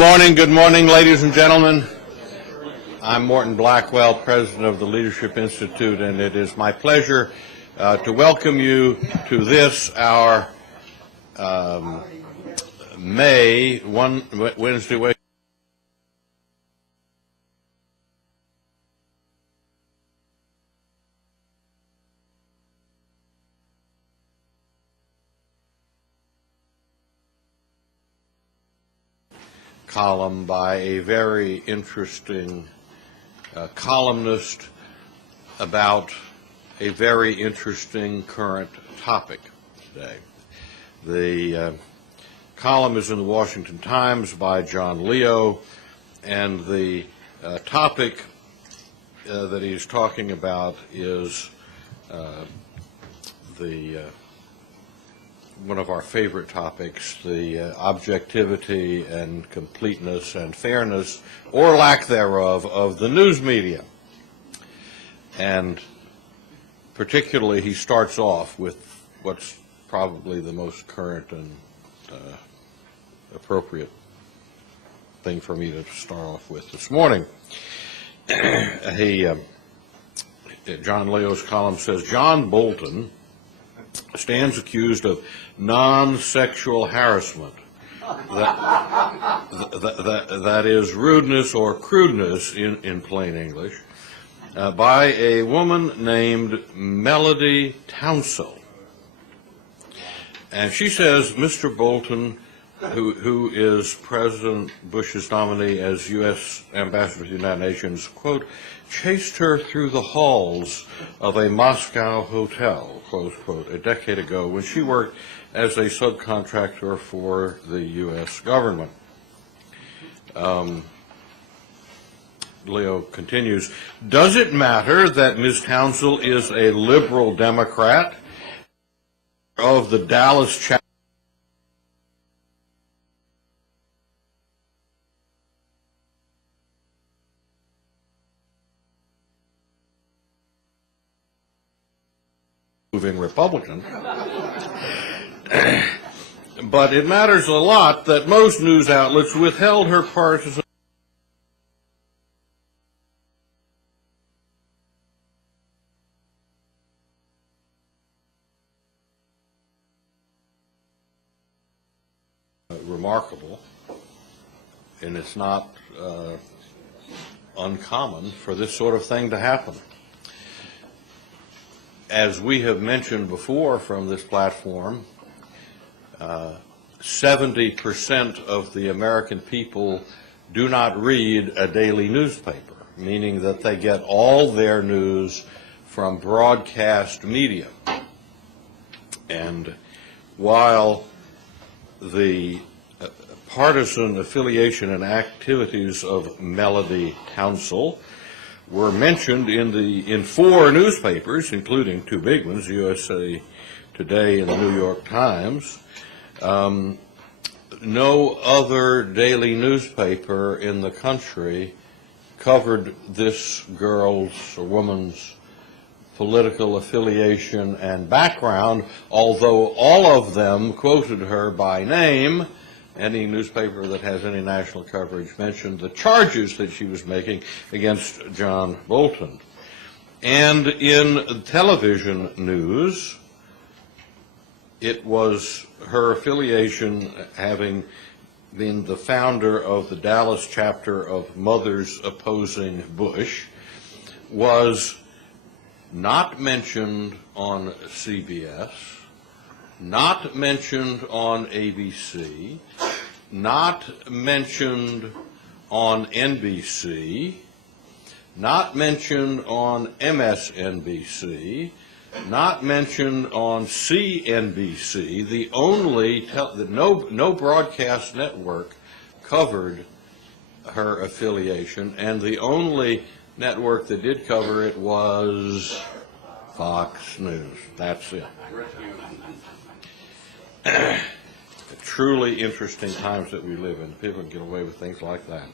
Good morning, ladies and gentlemen. I'm Morton Blackwell, president of the Leadership Institute, and it is my pleasure to welcome you to this, our Wednesday column by a very interesting columnist about a very interesting current topic today. The column is in the Washington Times by John Leo, and the topic that he's talking about is one of our favorite topics, the objectivity and completeness and fairness, or lack thereof, of the news media. And particularly, he starts off with what's probably the most current and appropriate thing for me to start off with this morning. John Leo's column says, John Bolton stands accused of non-sexual harassment, that is rudeness or crudeness in plain English, by a woman named Melody Townsell. And she says Mr. Bolton, who is President Bush's nominee as U.S. Ambassador to the United Nations, quote, chased her through the halls of a Moscow hotel, close quote, a decade ago when she worked as a subcontractor for the U.S. government. Leo continues, does it matter that Ms. Townsell is a liberal Democrat of the Dallas chapter moving Republican? But it matters a lot that most news outlets withheld her partisan remarkable, and it's not uncommon for this sort of thing to happen. As we have mentioned before from this platform, 70% of the American people do not read a daily newspaper, meaning that they get all their news from broadcast media. And while the partisan affiliation and activities of Melody Townsell were mentioned in four newspapers, including two big ones, USA Today and the New York Times, no other daily newspaper in the country covered this girl's or woman's political affiliation and background, although all of them quoted her by name. Any newspaper that has any national coverage mentioned the charges that she was making against John Bolton. And in television news, it was her affiliation, having been the founder of the Dallas chapter of Mothers Opposing Bush, was not mentioned on CBS, not mentioned on ABC, not mentioned on NBC, not mentioned on MSNBC, not mentioned on CNBC. The only no broadcast network covered her affiliation, and the only network that did cover it was Fox News. That's it. Truly interesting times that we live in. People can get away with things like that.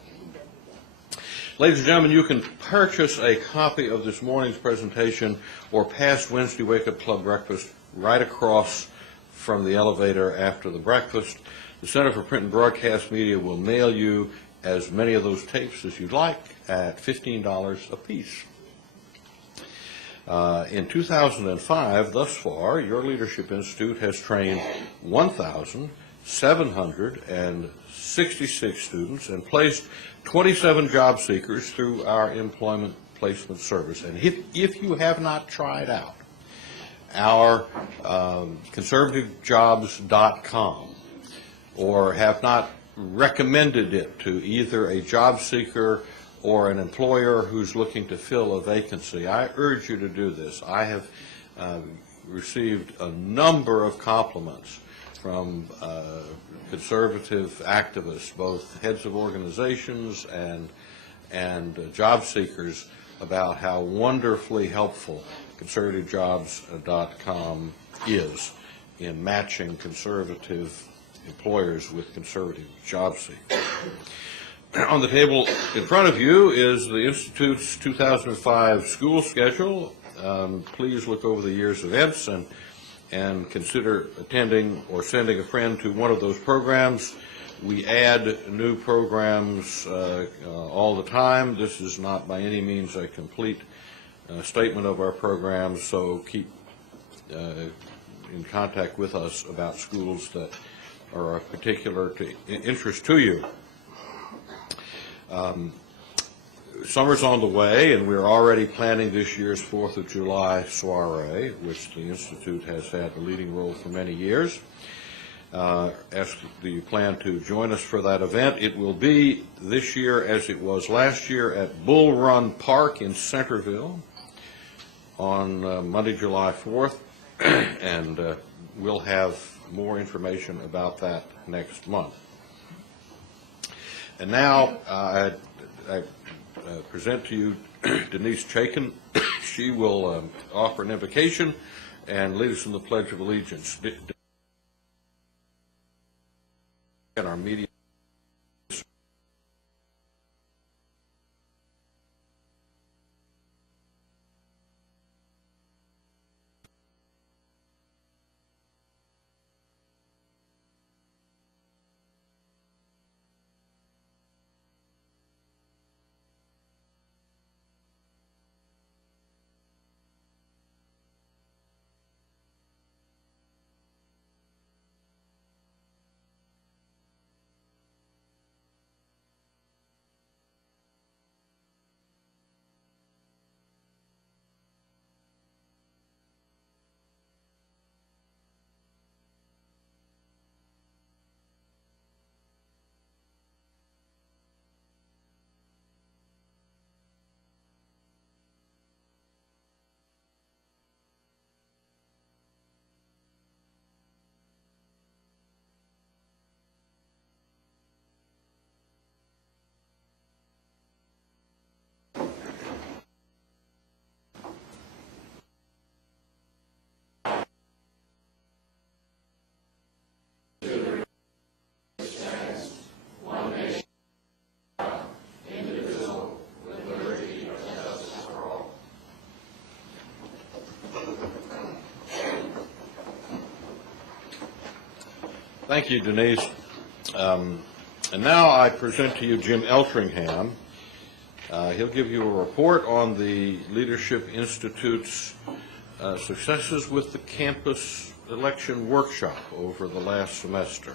Ladies and gentlemen, you can purchase a copy of this morning's presentation or past Wednesday Wake Up Club breakfast right across from the elevator after the breakfast. The Center for Print and Broadcast Media will mail you as many of those tapes as you'd like at $15 apiece. In 2005, thus far, your Leadership Institute has trained 1,766 students and placed 27 job seekers through our employment placement service. And if you have not tried out our conservativejobs.com or have not recommended it to either a job seeker or an employer who's looking to fill a vacancy, I urge you to do this. I have received a number of compliments from conservative activists, both heads of organizations and job seekers, about how wonderfully helpful conservativejobs.com is in matching conservative employers with conservative job seekers. On the table in front of you is the Institute's 2005 school schedule. Please look over the year's events and consider attending or sending a friend to one of those programs. We add new programs all the time. This is not by any means a complete statement of our programs, so keep in contact with us about schools that are of particular interest to you. Summer's on the way, and we're already planning this year's 4th of July soiree, which the Institute has had the leading role for many years. Ask that you plan to join us for that event. It will be this year, as it was last year, at Bull Run Park in Centerville on Monday, July 4th, and we'll have more information about that next month. And now I present to you Denise Chaikin. She will offer an invocation and lead us in the Pledge of Allegiance. And our media. Thank you, Denise. And now I present to you Jim Eltringham. He'll give you a report on the Leadership Institute's successes with the campus election workshop over the last semester.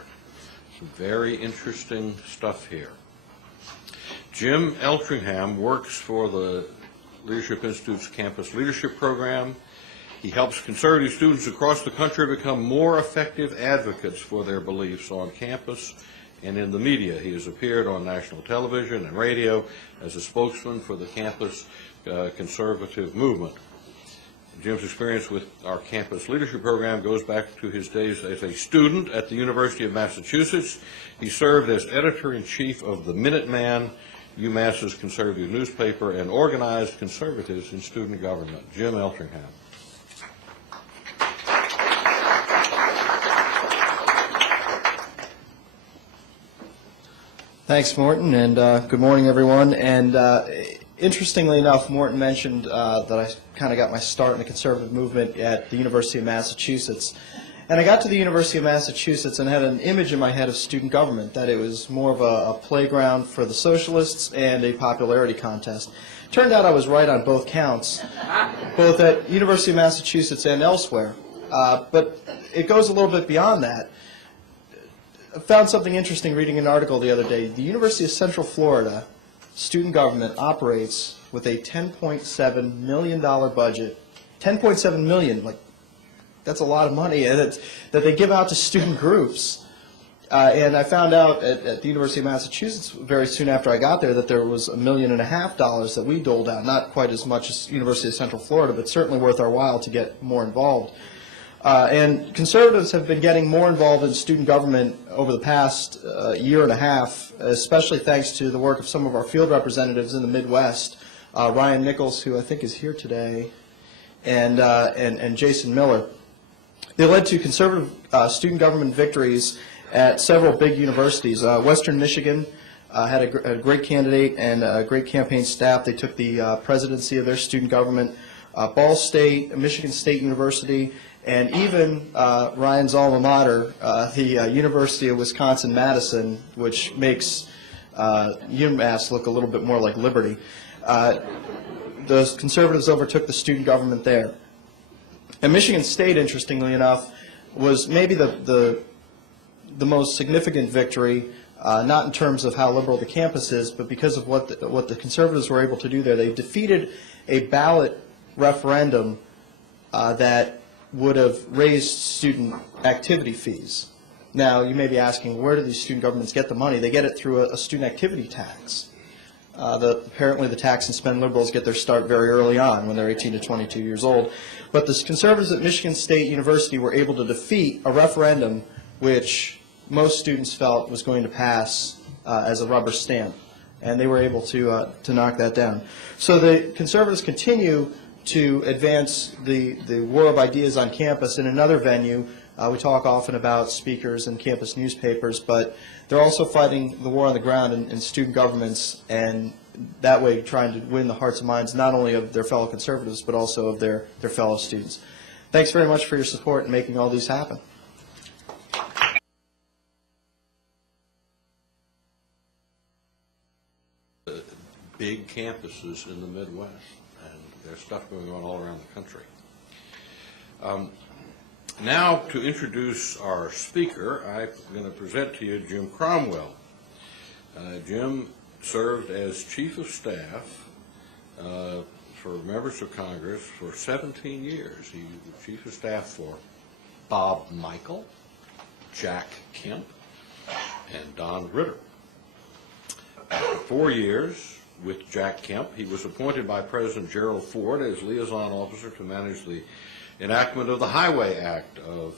Some very interesting stuff here. Jim Eltringham works for the Leadership Institute's Campus Leadership Program. He helps conservative students across the country become more effective advocates for their beliefs on campus and in the media. He has appeared on national television and radio as a spokesman for the campus conservative movement. Jim's experience with our campus leadership program goes back to his days as a student at the University of Massachusetts. He served as editor-in-chief of the Minuteman, UMass's conservative newspaper, and organized conservatives in student government. Jim Eltringham. Thanks, Morton, and good morning, everyone. And interestingly enough, Morton mentioned that I kind of got my start in the conservative movement at the University of Massachusetts. And I got to the University of Massachusetts and had an image in my head of student government, that it was more of a playground for the socialists and a popularity contest. Turned out I was right on both counts, both at University of Massachusetts and elsewhere. But it goes a little bit beyond that. I found something interesting reading an article the other day. The University of Central Florida student government operates with a $10.7 million budget. $10.7 million, like, that's a lot of money that they give out to student groups. And I found out at the University of Massachusetts very soon after I got there that there was $1.5 million that we doled out. Not quite as much as University of Central Florida, but certainly worth our while to get more involved. And conservatives have been getting more involved in student government over the past year and a half, especially thanks to the work of some of our field representatives in the Midwest, Ryan Nichols, who I think is here today, and Jason Miller. They led to conservative student government victories at several big universities. Western Michigan had a great candidate and a great campaign staff. They took the presidency of their student government. Ball State, Michigan State University, and even Ryan's alma mater, the University of Wisconsin-Madison, which makes UMass look a little bit more like Liberty. The conservatives overtook the student government there. And Michigan State, interestingly enough, was maybe the most significant victory, not in terms of how liberal the campus is, but because of what the conservatives were able to do there. They defeated a ballot referendum that would have raised student activity fees. Now, you may be asking, where do these student governments get the money? They get it through a student activity tax. Apparently the tax and spend liberals get their start very early on when they're 18 to 22 years old. But the conservatives at Michigan State University were able to defeat a referendum which most students felt was going to pass as a rubber stamp. And they were able to knock that down. So the conservatives continue to advance the war of ideas on campus in another venue. We talk often about speakers and campus newspapers, but they're also fighting the war on the ground in student governments, and that way trying to win the hearts and minds not only of their fellow conservatives, but also of their fellow students. Thanks very much for your support in making all these happen. Big campuses in the Midwest, and there's stuff going on all around the country. Now, to introduce our speaker, I'm going to present to you Jim Cromwell. Jim served as Chief of Staff for members of Congress for 17 years. He was Chief of Staff for Bob Michael, Jack Kemp, and Don Ritter. After 4 years with Jack Kemp, he was appointed by President Gerald Ford as liaison officer to manage the enactment of the Highway Act of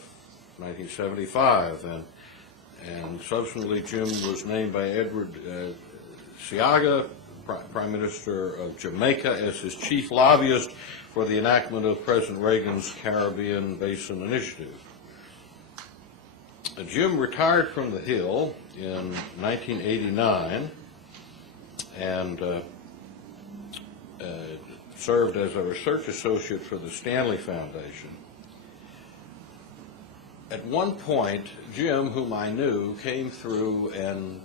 1975, and subsequently Jim was named by Edward Seaga, Prime Minister of Jamaica, as his chief lobbyist for the enactment of President Reagan's Caribbean Basin Initiative. Jim retired from the Hill in 1989 and served as a research associate for the Stanley Foundation. At one point, Jim, whom I knew, came through and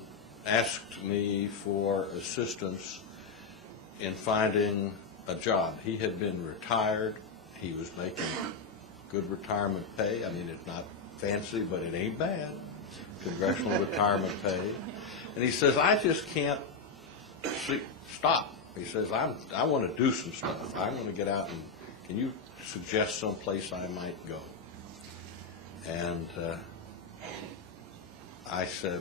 asked me for assistance in finding a job. He had been retired. He was making good retirement pay. I mean, it's not fancy, but it ain't bad. Congressional retirement pay. And he says, I just can't stop. He says, I want to do some stuff. I want to get out, and can you suggest some place I might go? And I said,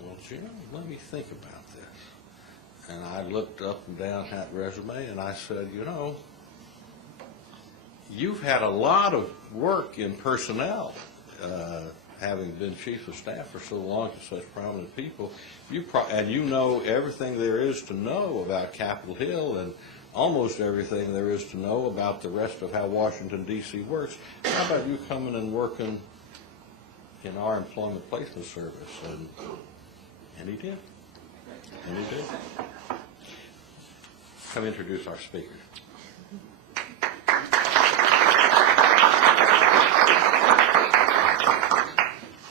well, Jim, let me think about this. And I looked up and down that resume, and I said, you know, you've had a lot of work in personnel, having been Chief of Staff for so long to such prominent people, and you know everything there is to know about Capitol Hill and almost everything there is to know about the rest of how Washington, D.C. works. How about you coming and working in our employment placement service? And he did. And he did. Come introduce our speaker.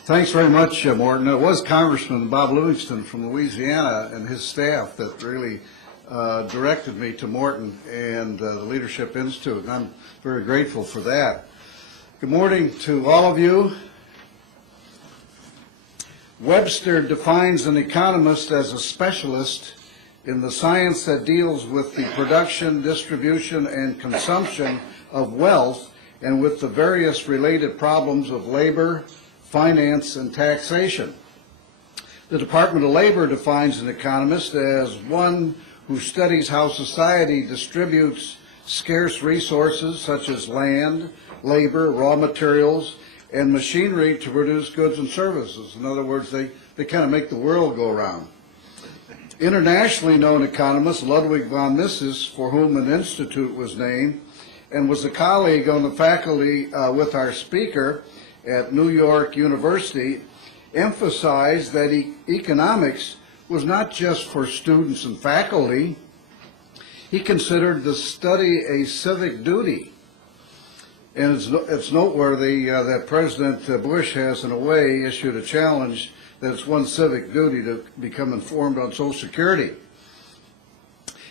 Thanks very much, Morton. It was Congressman Bob Livingston from Louisiana and his staff that really directed me to Morton and the Leadership Institute, and I'm very grateful for that. Good morning to all of you. Webster defines an economist as a specialist in the science that deals with the production, distribution, and consumption of wealth and with the various related problems of labor, finance, and taxation. The Department of Labor defines an economist as one who studies how society distributes scarce resources such as land, labor, raw materials, and machinery to produce goods and services. In other words, they kind of make the world go round. Internationally known economist Ludwig von Mises, for whom an institute was named, and was a colleague on the faculty with our speaker at New York University, emphasized that economics was not just for students and faculty. He considered the study a civic duty. And it's noteworthy that President Bush has, in a way, issued a challenge that it's one civic duty to become informed on Social Security.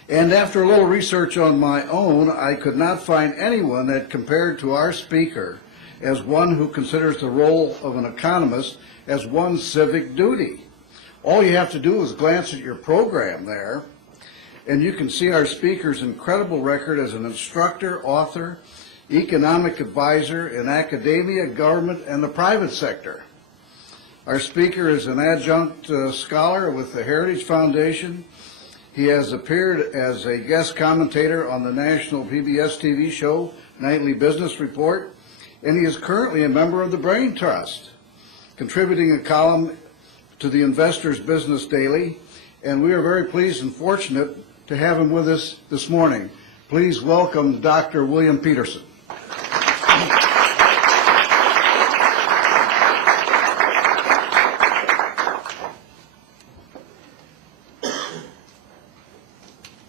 And after a little research on my own, I could not find anyone that compared to our speaker as one who considers the role of an economist as one civic duty. All you have to do is glance at your program there, and you can see our speaker's incredible record as an instructor, author, economic advisor in academia, government, and the private sector. Our speaker is an adjunct scholar with the Heritage Foundation. He has appeared as a guest commentator on the national PBS TV show, Nightly Business Report, and he is currently a member of the Brain Trust, contributing a column to the Investor's Business Daily, and we are very pleased and fortunate to have him with us this morning. Please welcome Dr. William Peterson.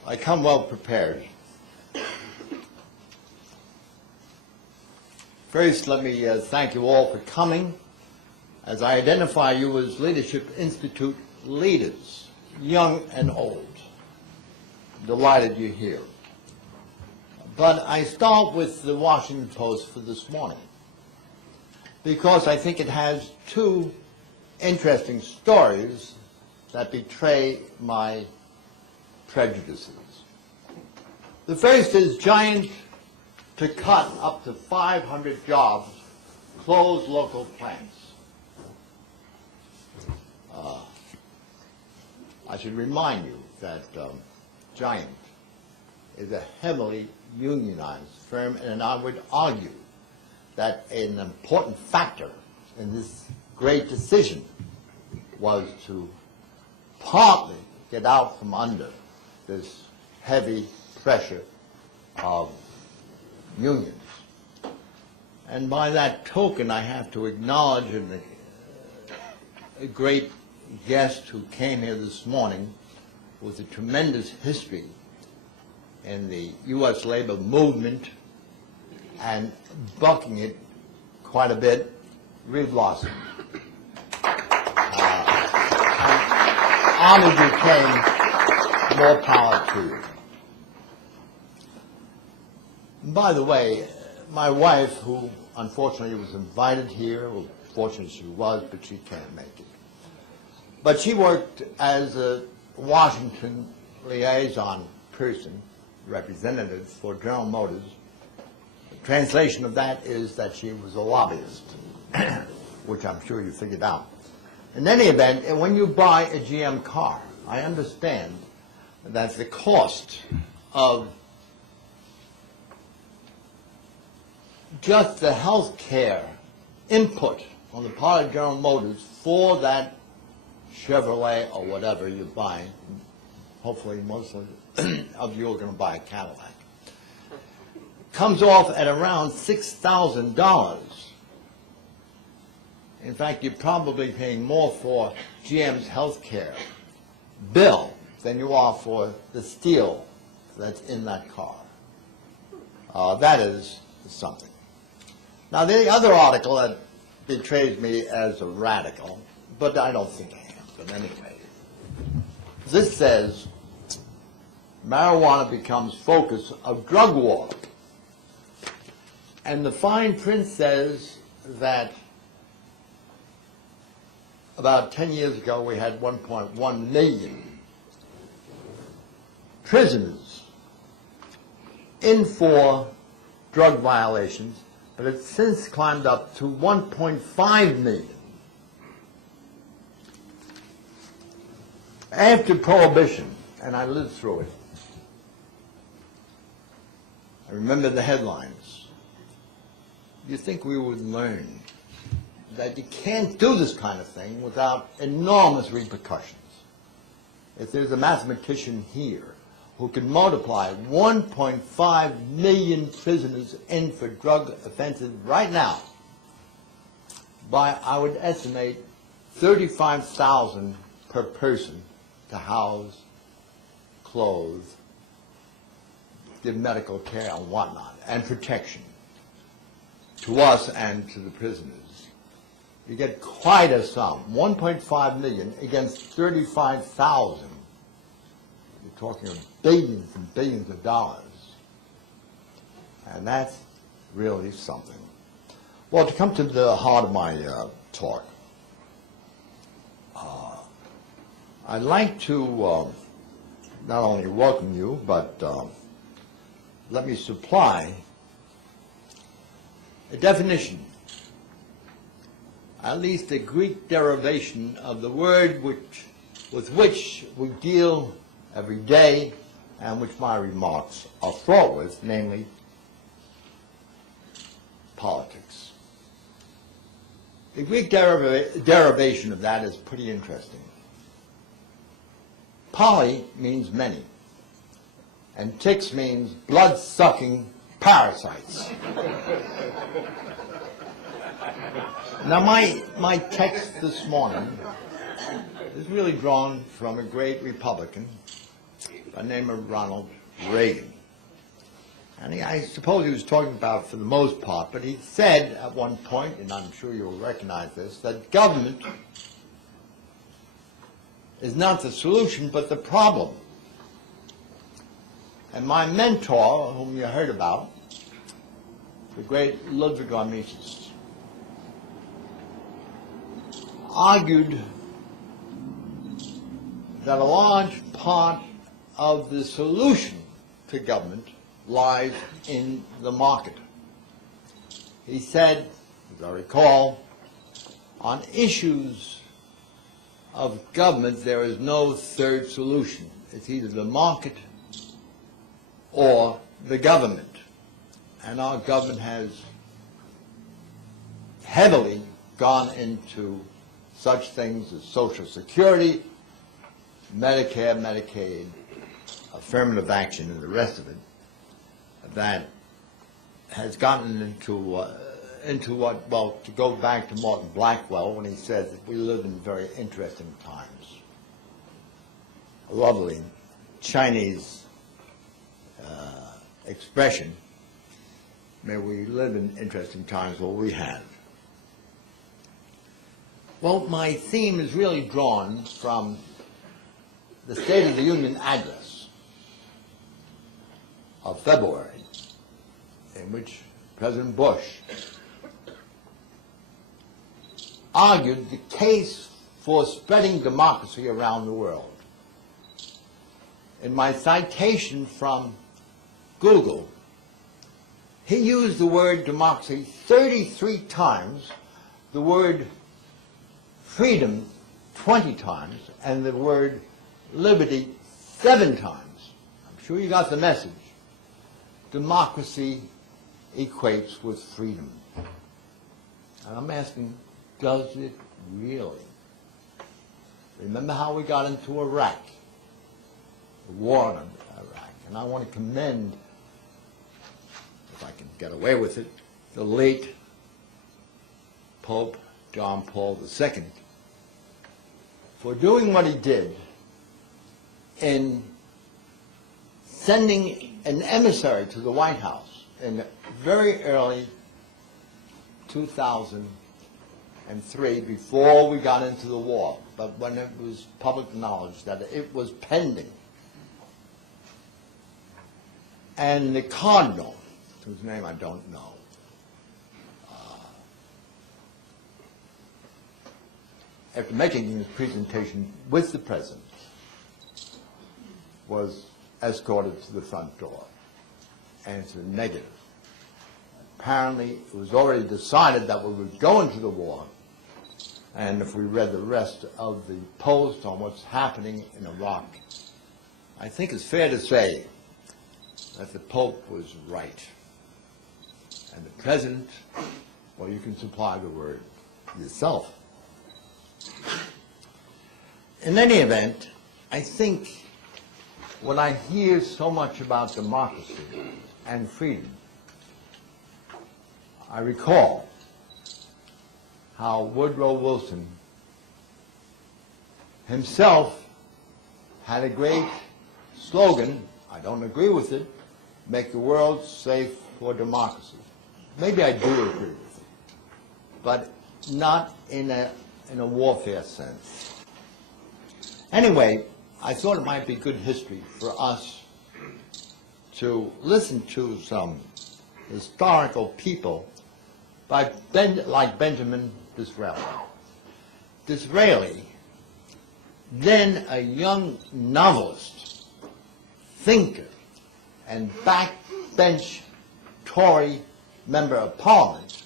I come well prepared. First, let me thank you all for coming, as I identify you as Leadership Institute leaders, young and old. Delighted you're here. But I start with the Washington Post for this morning, because I think it has two interesting stories that betray my prejudices. The first is giant to cut up to 500 jobs, close local plants. I should remind you that Giant is a heavily unionized firm, and I would argue that an important factor in this great decision was to partly get out from under this heavy pressure of unions. And by that token, I have to acknowledge a great guest who came here this morning with a tremendous history in the U.S. labor movement and bucking it quite a bit, Reed Lawson. Honored you came, more power to you. By the way, my wife, who unfortunately was invited here, well, fortunately she was, but she can't make it. But she worked as a Washington liaison person, representative for General Motors. The translation of that is that she was a lobbyist, which I'm sure you figured out. In any event, when you buy a GM car, I understand that the cost of just the health care input on the part of General Motors for that Chevrolet or whatever you're buying, hopefully most of you are going to buy a Cadillac, comes off at around $6,000. In fact, you're probably paying more for GM's health care bill than you are for the steel that's in that car. That is something. Now, the other article that betrays me as a radical, but I don't think I am. But anyway, this says marijuana becomes focus of drug war. And the fine print says that about 10 years ago we had 1.1 million prisoners in for drug violations, but it's since climbed up to 1.5 million. After Prohibition, and I lived through it, I remember the headlines. You think we would learn that you can't do this kind of thing without enormous repercussions. If there's a mathematician here who can multiply 1.5 million prisoners in for drug offenses right now by, I would estimate, 35,000 per person to house, clothe, give medical care and whatnot, and protection to us and to the prisoners. You get quite a sum, 1.5 million against 35,000. You're talking of billions and billions of dollars. And that's really something. Well, to come to the heart of my talk, I'd like to not only welcome you, but let me supply a definition, at least a Greek derivation of the word with which we deal every day and which my remarks are fraught with, namely politics. The Greek derivation of that is pretty interesting. Poly means many, and ticks means blood-sucking parasites. Now, my text this morning is really drawn from a great Republican by the name of Ronald Reagan. And I suppose he was talking about for the most part, but he said at one point, and I'm sure you'll recognize this, that government is not the solution, but the problem. And my mentor, whom you heard about, the great Ludwig von Mises, argued that a large part of the solution to government lies in the market. He said, as I recall, on issues of government there is no third solution. It's either the market or the government. And our government has heavily gone into such things as Social Security, Medicare, Medicaid, affirmative action, and the rest of it, that has gotten into what, well, to go back to Morton Blackwell when he said that we live in very interesting times. A lovely Chinese expression, may we live in interesting times, well, we have. Well, my theme is really drawn from the State of the Union address of February, in which President Bush argued the case for spreading democracy around the world. In my citation from Google, he used the word democracy 33 times, the word freedom 20 times, and the word liberty 7 times. I'm sure you got the message. Democracy equates with freedom. And I'm asking, does it really? Remember how we got into Iraq, the war in Iraq. And I want to commend, if I can get away with it, the late Pope John Paul II for doing what he did in sending an emissary to the White House in very early 2001 and 3 before we got into the war, but when it was public knowledge that it was pending. And the cardinal, whose name I don't know, after making his presentation with the president, was escorted to the front door, and it's a negative. Apparently, it was already decided that we would go into the war, and if we read the rest of the post on what's happening in Iraq, I think it's fair to say that the Pope was right. And the President, well, you can supply the word yourself. In any event, I think when I hear so much about democracy and freedom, I recall how Woodrow Wilson himself had a great slogan, I don't agree with it, make the world safe for democracy. Maybe I do agree with it, but not in a warfare sense. Anyway, I thought it might be good history for us to listen to some historical people like Benjamin Disraeli. Disraeli, then a young novelist, thinker, and backbench Tory member of Parliament,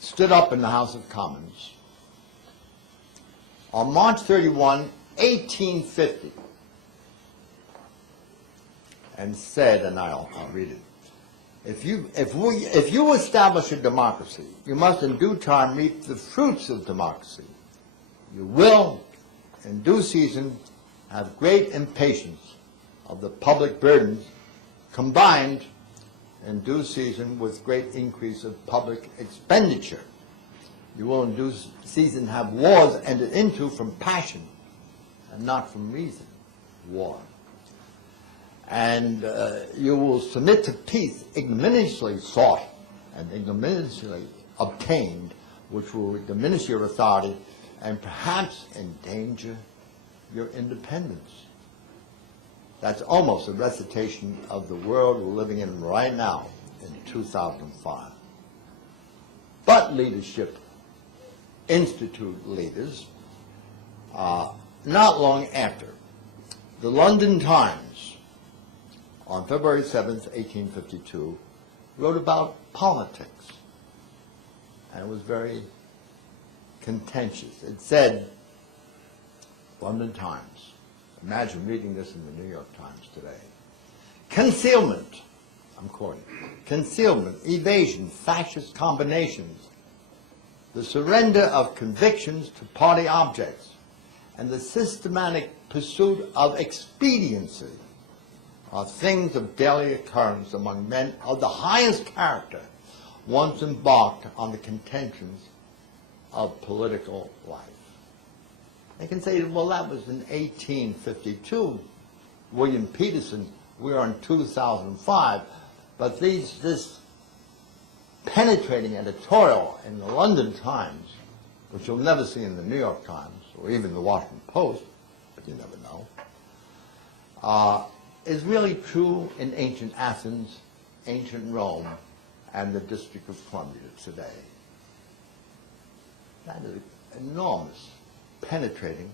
stood up in the House of Commons on March 31, 1850, and said, and I'll read it, if you establish a democracy, you must in due time reap the fruits of democracy. You will, in due season, have great impatience of the public burdens, combined in due season with great increase of public expenditure. You will in due season have wars entered into from passion and not from reason. War. And you will submit to peace ignominiously sought and ignominiously obtained, which will diminish your authority and perhaps endanger your independence. That's almost a recitation of the world we're living in right now in 2005. But Leadership Institute leaders, not long after, the London Times, on February 7th, 1852, wrote about politics. And it was very contentious. It said, London Times, imagine reading this in the New York Times today. Concealment, I'm quoting, concealment, evasion, fascist combinations, the surrender of convictions to party objects, and the systematic pursuit of expediency are things of daily occurrence among men of the highest character once embarked on the contentions of political life. They can say, well, that was in 1852. William Peterson, we're in 2005. But this penetrating editorial in the London Times, which you'll never see in the New York Times or even the Washington Post, but you never know, is really true in ancient Athens, ancient Rome, and the District of Columbia today. That is enormous, penetrating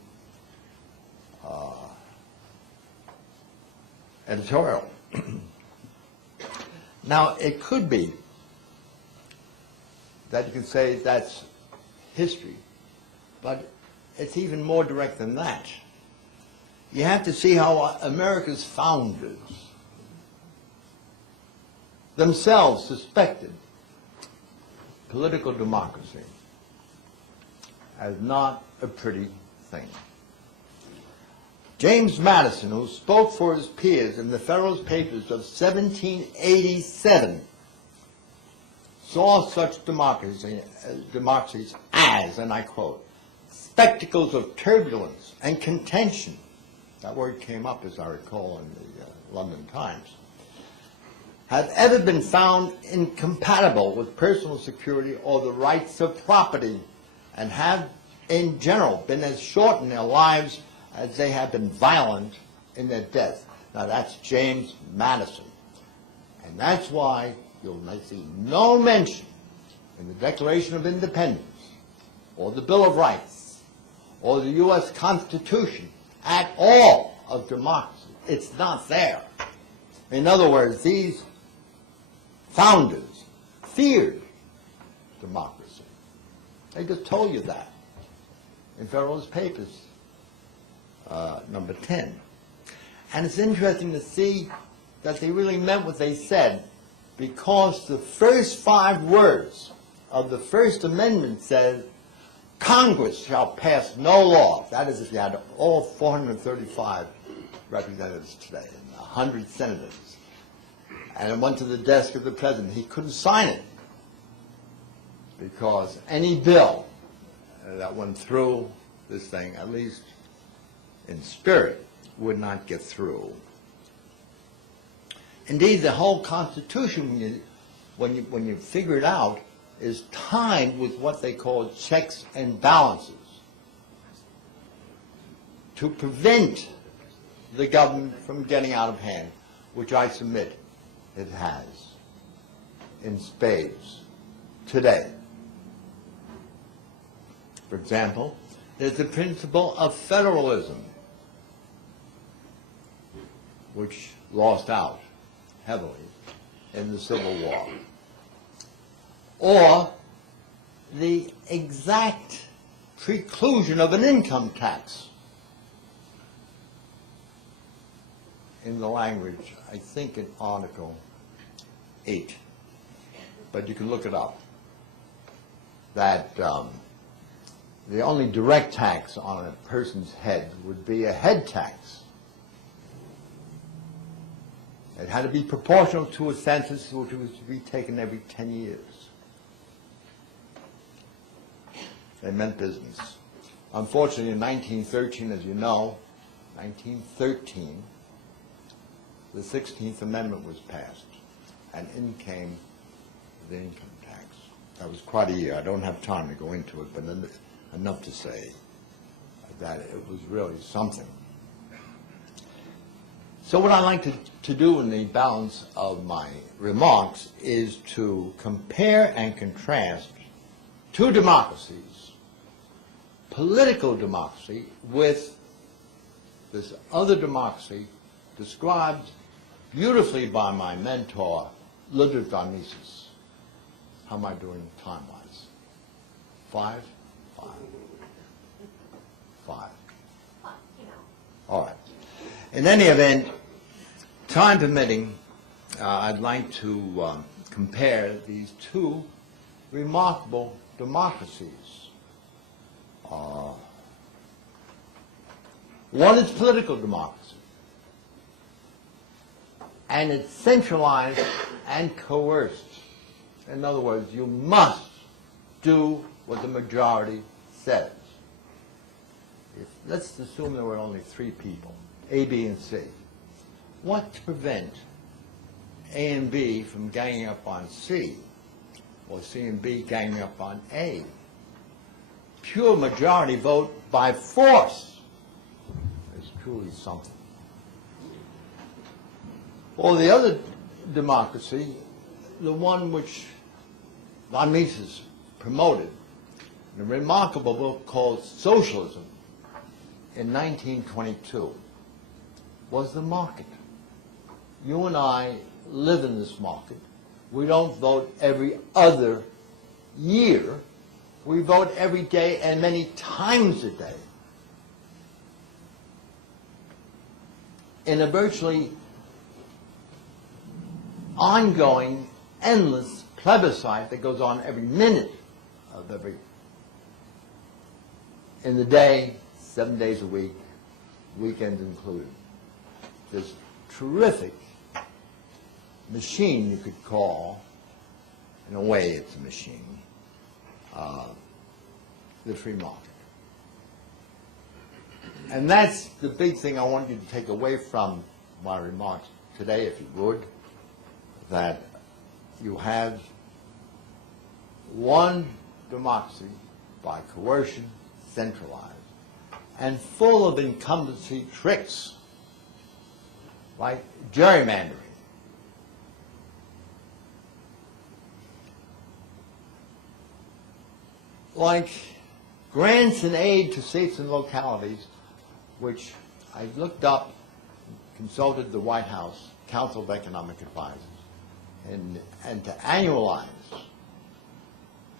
editorial. Now, it could be that you could say that's history, but it's even more direct than that. You have to see how America's founders themselves suspected political democracy as not a pretty thing. James Madison, who spoke for his peers in the Federalist Papers of 1787, saw such democracies as, and I quote, spectacles of turbulence and contention. That word came up, as I recall, in the London Times. have ever been found incompatible with personal security or the rights of property, and have, in general, been as short in their lives as they have been violent in their death. Now that's James Madison. And that's why you'll see no mention in the Declaration of Independence, or the Bill of Rights, or the U.S. Constitution at all of democracy. It's not there. In other words, these founders feared democracy. They just told you that in Federalist Papers, number 10. And it's interesting to see that they really meant what they said, because the first 5 words of the First Amendment says, Congress shall pass no law. That is, if you had all 435 representatives today and 100 senators, and it went to the desk of the president, he couldn't sign it, because any bill that went through this thing, at least in spirit, would not get through. Indeed, the whole Constitution, when you figure it out, is timed with what they call checks and balances to prevent the government from getting out of hand, which I submit it has in spades today. For example, there's the principle of federalism, which lost out heavily in the Civil War. Or the exact preclusion of an income tax in the language, I think in Article 8, but you can look it up, that the only direct tax on a person's head would be a head tax. It had to be proportional to a census, which was to be taken every 10 years. They meant business. Unfortunately, in 1913, as you know, 1913, the 16th Amendment was passed, and in came the income tax. That was quite a year. I don't have time to go into it, but enough to say that it was really something. So what I like to do in the balance of my remarks is to compare and contrast two democracies, political democracy with this other democracy described beautifully by my mentor, Ludwig von Mises. How am I doing time-wise? 5? 5. 5. All right. In any event, time permitting, I'd like to compare these two remarkable democracies. One is political democracy, and it's centralized and coerced. In other words, you must do what the majority says. Let's assume there were only 3 people, A, B, and C. What to prevent A and B from ganging up on C, or C and B ganging up on A? Pure majority vote by force is truly something. Or the other democracy, the one which von Mises promoted, in a remarkable book called Socialism in 1922, was the market. You and I live in this market. We don't vote every other year. We vote every day and many times a day. In a virtually ongoing, endless plebiscite that goes on every minute of every, in the day, 7 days a week, weekends included. This terrific machine you could call, in a way it's a machine, the free market. And that's the big thing I want you to take away from my remarks today, if you would. that you have one democracy by coercion, centralized, and full of incumbency tricks, like gerrymandering. Like grants and aid to states and localities, which I looked up, consulted the White House Council of Economic Advisors, and to annualize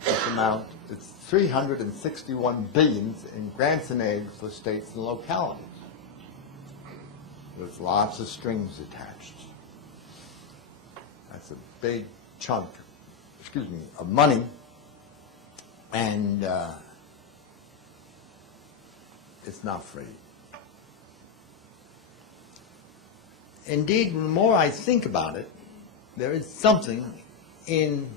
this amount, it's $361 billion in grants and aid for states and localities, with lots of strings attached. That's a big chunk, of money, and it's not free. Indeed, the more I think about it, there is something in,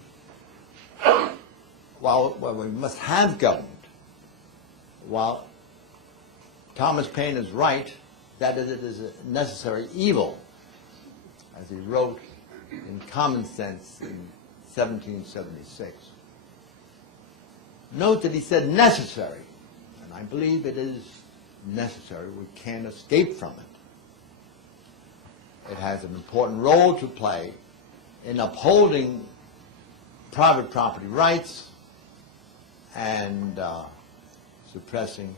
while we must have government, while Thomas Paine is right that it is a necessary evil, as he wrote in Common Sense in 1776. Note that he said necessary, and I believe it is necessary. We can't escape from it. It has an important role to play in upholding private property rights and suppressing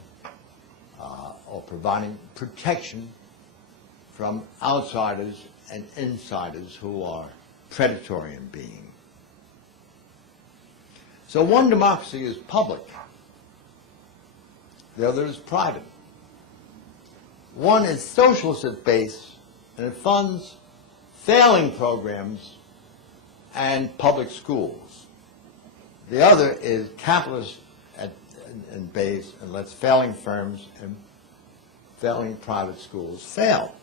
or providing protection from outsiders and insiders who are predatory in being. So one democracy is public, the other is private. One is socialist at base, and it funds failing programs and public schools. The other is capitalist in base and lets failing firms and failing private schools fail.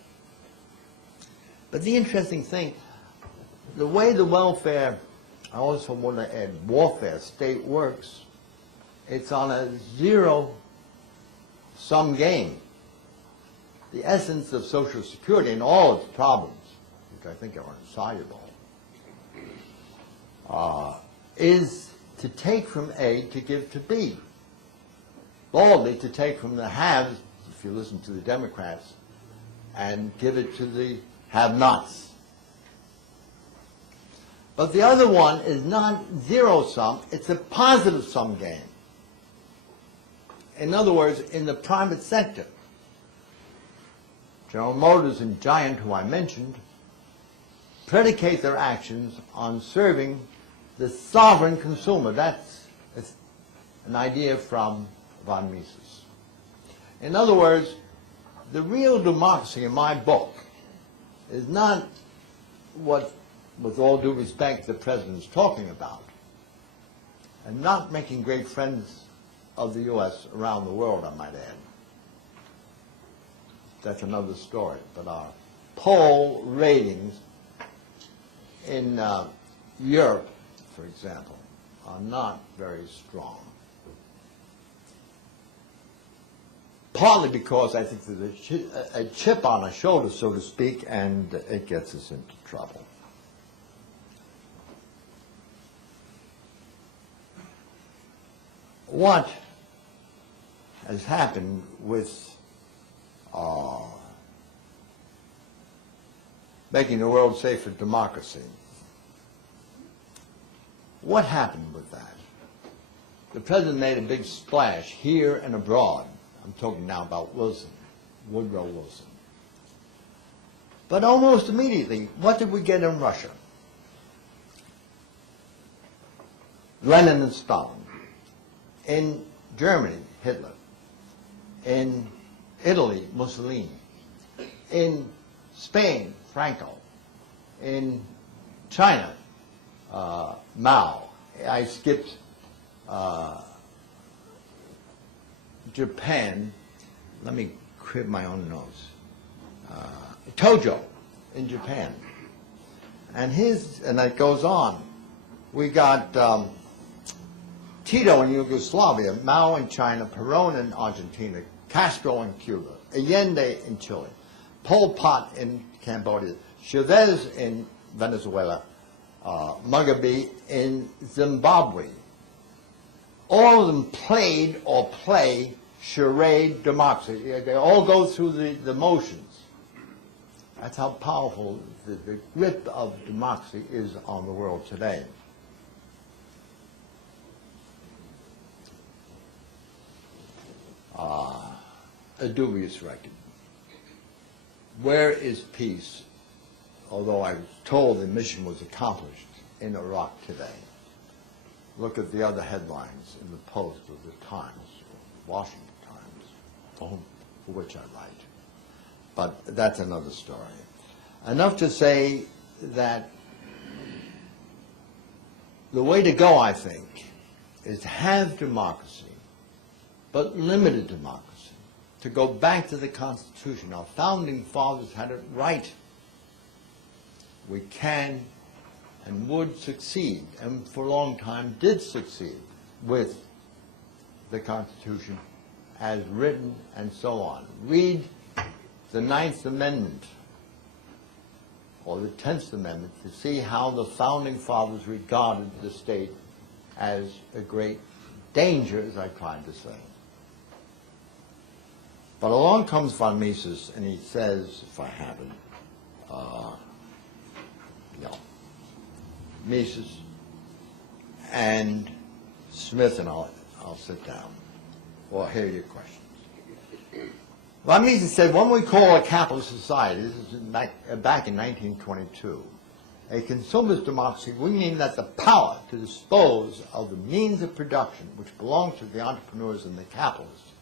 But the interesting thing, the way the welfare, I also want to add warfare state works, it's on a zero-sum game. The essence of Social Security and all its problems, which I think are insoluble, is to take from A to give to B. Boldly to take from the haves, if you listen to the Democrats, and give it to the have-nots. But the other one is not zero-sum, it's a positive-sum game. In other words, in the private sector, General Motors and Giant, who I mentioned, predicate their actions on serving the sovereign consumer. That's an idea from von Mises. In other words, the real democracy in my book is not what, with all due respect, the President's talking about, and not making great friends of the U.S. around the world, I might add. That's another story. But our poll ratings in Europe, for example, are not very strong. Partly because I think there's a chip on our shoulder, so to speak, and it gets us into trouble. What has happened with making the world safe for democracy? What happened with that? The President made a big splash here and abroad. I'm talking now about Wilson, Woodrow Wilson. But almost immediately, what did we get in Russia? Lenin and Stalin. In Germany, Hitler. In Italy, Mussolini. In Spain, Franco. In China, Mao. I skipped Japan. Let me crib my own nose. Tojo in Japan. And that goes on. We got Tito in Yugoslavia, Mao in China, Perón in Argentina, Castro in Cuba, Allende in Chile, Pol Pot in Cambodia, Chavez in Venezuela, Mugabe in Zimbabwe. All of them played or play charade democracy. They all go through the motions. That's how powerful the grip of democracy is on the world today. A dubious record. Where is peace? Although I was told the mission was accomplished in Iraq today. Look at the other headlines in the Post or the Times, or Washington Times, for which I write. But that's another story. Enough to say that the way to go, I think, is to have democracy, but limited democracy, to go back to the Constitution. Our founding fathers had it right. We can and would succeed, and for a long time did succeed with the Constitution as written and so on. Read the 9th Amendment or the 10th Amendment to see how the founding fathers regarded the state as a great danger, as I tried to say. But along comes von Mises, and he says, if I have it, no, Mises and Smith, and I'll sit down or hear your questions. Von Mises said, when we call a capitalist society, this is back in 1922, a consumerist democracy, we mean that the power to dispose of the means of production, which belongs to the entrepreneurs and the capitalists,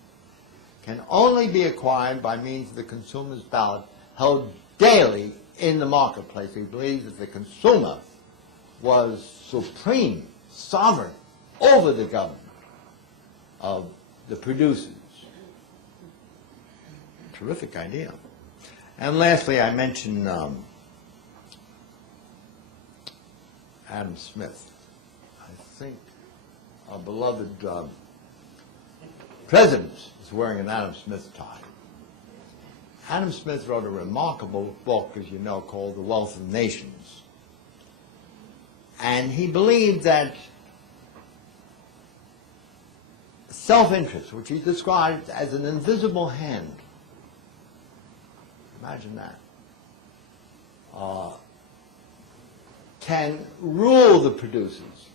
can only be acquired by means of the consumer's ballot held daily in the marketplace. He believes that the consumer was supreme, sovereign over the government of the producers. Terrific idea. And lastly, I mentioned Adam Smith. I think our beloved president is wearing an Adam Smith tie. Adam Smith wrote a remarkable book, as you know, called The Wealth of Nations. And he believed that self-interest, which he described as an invisible hand, imagine that, can rule the producers,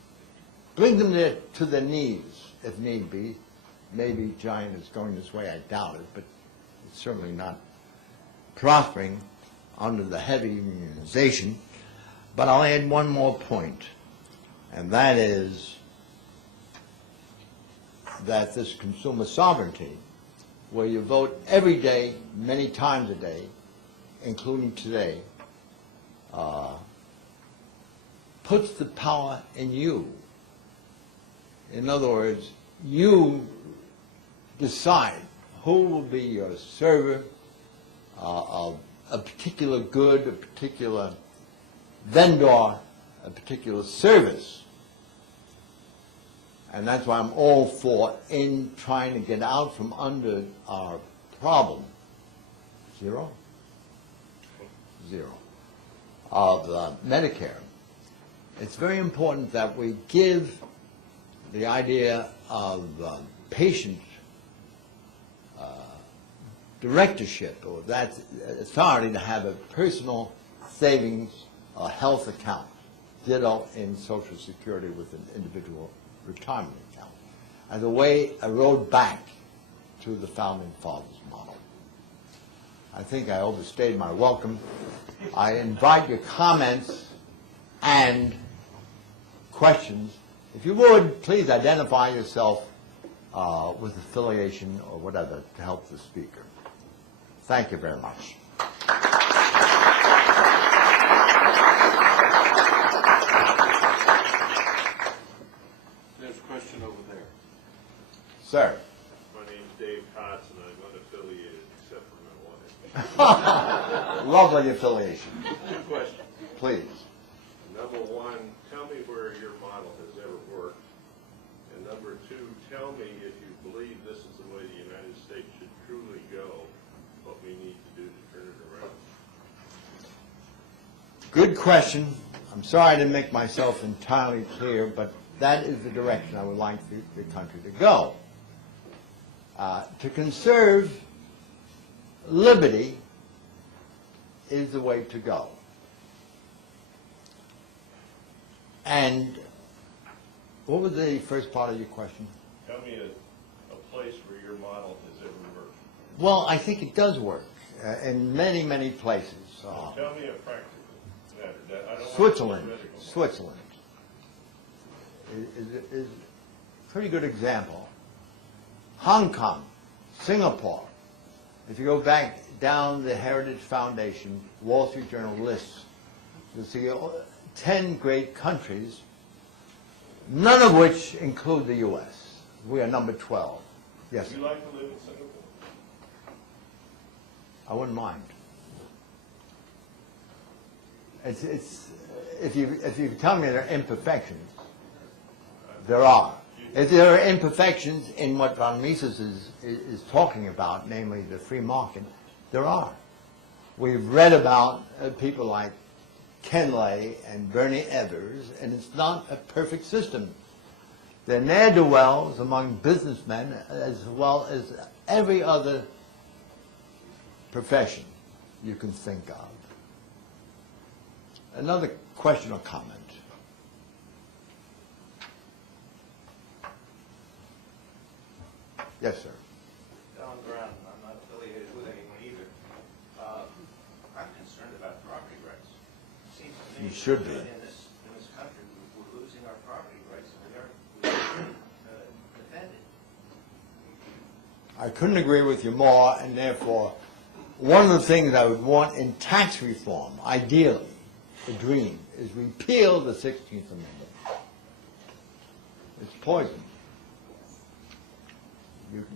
bring them to their knees, if need be. Maybe Giant is going this way, I doubt it, but it's certainly not prospering under the heavy unionization. But I'll add one more point, and that is that this consumer sovereignty, where you vote every day, many times a day, including today, puts the power in you. In other words, you decide who will be your server of a particular good, a particular vendor, a particular service. And that's why I'm all for in trying to get out from under our problem. Zero of Medicare. It's very important that we give the idea of patient directorship, or that authority to have a personal savings health account, ditto in Social Security with an individual retirement account, as a road back to the Founding Fathers model. I think I overstayed my welcome. I invite your comments and questions. If you would, please identify yourself with affiliation or whatever to help the speaker. Thank you very much. There's a question over there. Sir. My name's Dave Potts, and I'm unaffiliated except for my wife. Lovely affiliation. Two questions. Please. Number one, tell me where your model has ever worked. And number two, tell me if you believe this is the way the United States should truly go, what we need to do to turn it around. Good question. I'm sorry I didn't make myself entirely clear, but that is the direction I would like the country to go. To conserve liberty is the way to go. And what was the first part of your question? Tell me a place where your model has ever worked. Well, I think it does work in many, many places. Tell me a practical matter. I don't want Switzerland. theoretical. Switzerland is a pretty good example. Hong Kong, Singapore. If you go back down the Heritage Foundation, Wall Street Journal lists, you'll see 10 great countries, none of which include the U.S. We are number 12. Yes, Would you like to live in Singapore? I wouldn't mind. It's if you tell me there are imperfections, there are. If there are imperfections in what von Mises is talking about, namely the free market, there are. We've read about people like Ken Lay and Bernie Evers, and it's not a perfect system. There are ne'er-do-wells among businessmen as well as every other profession you can think of. Another question or comment? Yes, sir. Alan Brown, I'm not affiliated with anyone either. I'm concerned about property rights. It seems to me You should be. that in this country, we're losing our property rights, and we aren't defended. I couldn't agree with you more, and therefore, one of the things I would want in tax reform, ideally, the dream, is repeal the 16th Amendment. It's poison.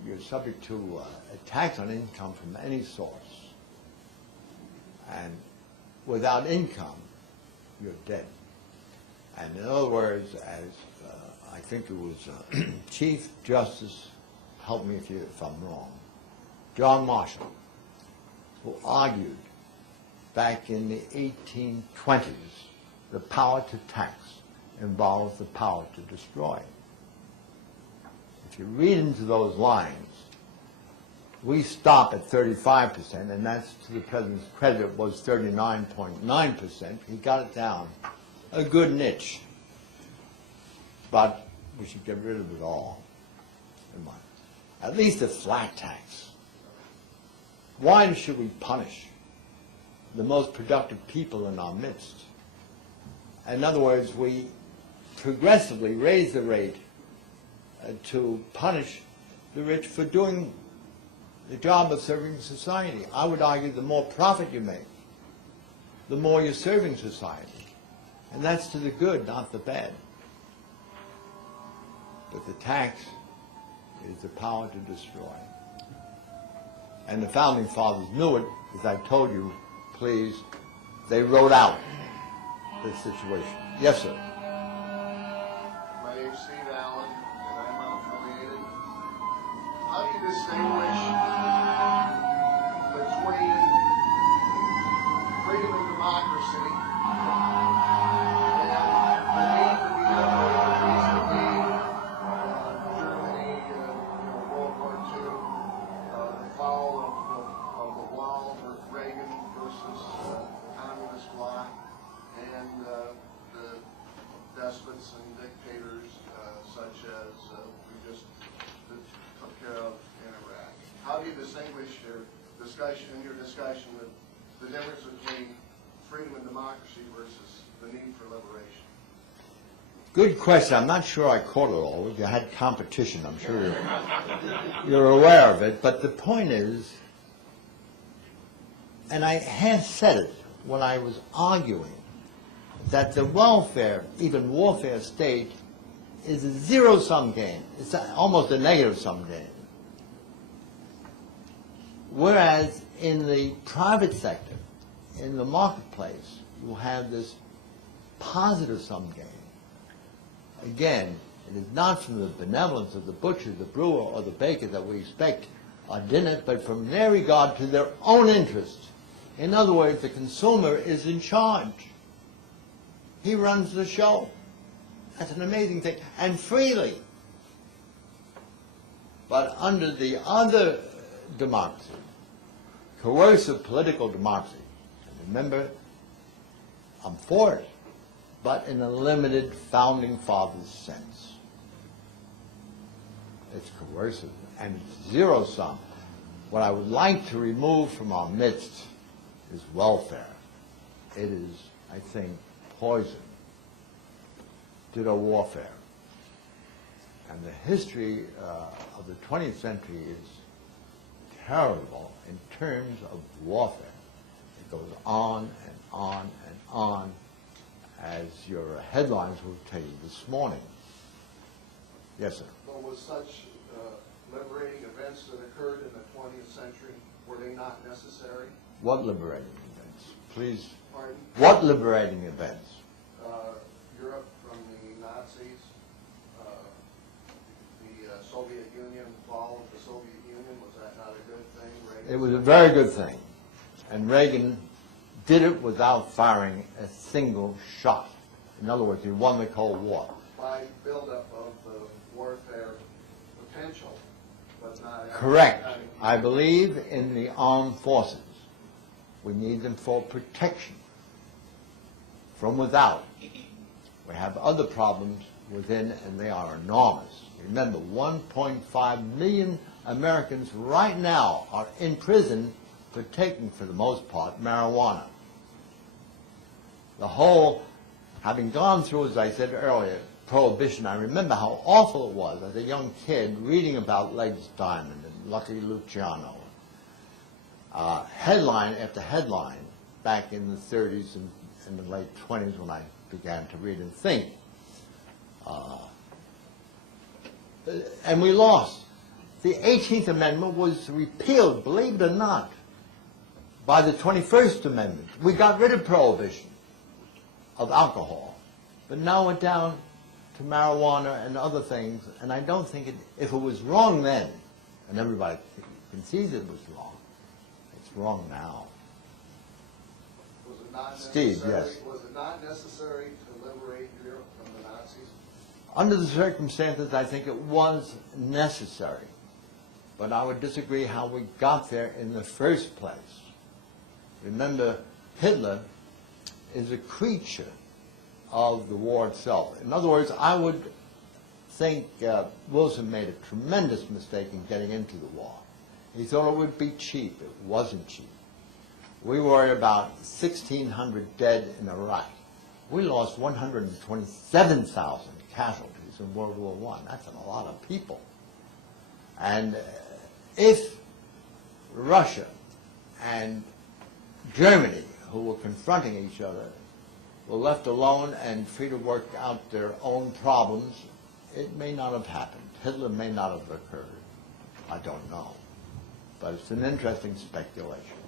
You're subject to a tax on income from any source. And without income, you're dead. And in other words, as I think it was Chief Justice, help me if I'm wrong, John Marshall, who argued back in the 1820s, the power to tax involves the power to destroy. If you read into those lines, we stop at 35%, and that's, to the President's credit, was 39.9%. He got it down a good niche. But we should get rid of it all, in my, at least a flat tax. Why should we punish the most productive people in our midst? In other words, we progressively raise the rate to punish the rich for doing the job of serving society. I would argue the more profit you make, the more you're serving society. And that's to the good, not the bad. But the tax is the power to destroy. And the Founding Fathers knew it, as I told you, please. They wrote out this situation. Yes, sir. My name's Steve Allen, and I'm unaffiliated. How do you distinguish between freedom and democracy and the need to be liberated vis-a-vis Germany, World War II, the fall of the wall, Reagan versus communist bloc, and the despots and dictators such as we just took care of in Iraq. How do you distinguish your discussion the difference between freedom and democracy versus the need for liberation? Good question. I'm not sure I caught it all. You had competition. I'm sure you're aware of it. But the point is, and I have said it when I was arguing, that the welfare, even warfare state, is a zero-sum game. It's almost a negative-sum game. Whereas in the private sector, in the marketplace, you have this positive-sum game. Again, it is not from the benevolence of the butcher, the brewer, or the baker that we expect our dinner, but from their regard to their own interest. In other words, the consumer is in charge. He runs the show. That's an amazing thing, and freely. But under the other democracy, coercive political democracy, and remember, I'm for it, but in a limited founding fathers sense. It's coercive and it's zero sum. What I would like to remove from our midst is welfare. It is, I think, poison. Ditto warfare. And the history of the 20th century is terrible in terms of warfare. It goes on and on and on, as your headlines will tell you this morning. Yes, sir. But was such liberating events that occurred in the 20th century, were they not necessary? What liberating events? Please. Pardon? What liberating events? Europe from the Nazis, the Soviet Union, fall of the Soviet Union, was that not a good thing? Reagan It was a very good thing. And Reagan did it without firing a single shot. In other words, he won the Cold War. by buildup of the warfare potential, but not... Correct. I believe in the armed forces. We need them for protection from without. We have other problems within, and they are enormous. Remember, 1.5 million Americans right now are in prison for taking, for the most part, marijuana. The whole, having gone through, as I said earlier, Prohibition, I remember how awful it was as a young kid reading about Legs Diamond and Lucky Luciano. Headline after headline back in the 30s and in the late 20s when I began to read and think. And we lost. The 18th Amendment was repealed, believe it or not, by the 21st Amendment. We got rid of prohibition of alcohol. But now we're down to marijuana and other things, and I don't think if it was wrong then, and everybody concedes it was wrong, it's wrong now. Was it not Steve, necessary? yes. Was it not necessary to liberate Europe from the Nazis? Under the circumstances, I think it was necessary. But I would disagree how we got there in the first place. Remember, Hitler is a creature of the war itself. In other words, I would think Wilson made a tremendous mistake in getting into the war. He thought it would be cheap. It wasn't cheap. We were about 1,600 dead in Iraq. We lost 127,000 casualties in World War I. That's a lot of people. And if Russia and Germany, who were confronting each other, were left alone and free to work out their own problems, it may not have happened. Hitler may not have occurred. I don't know. But it's an interesting speculation.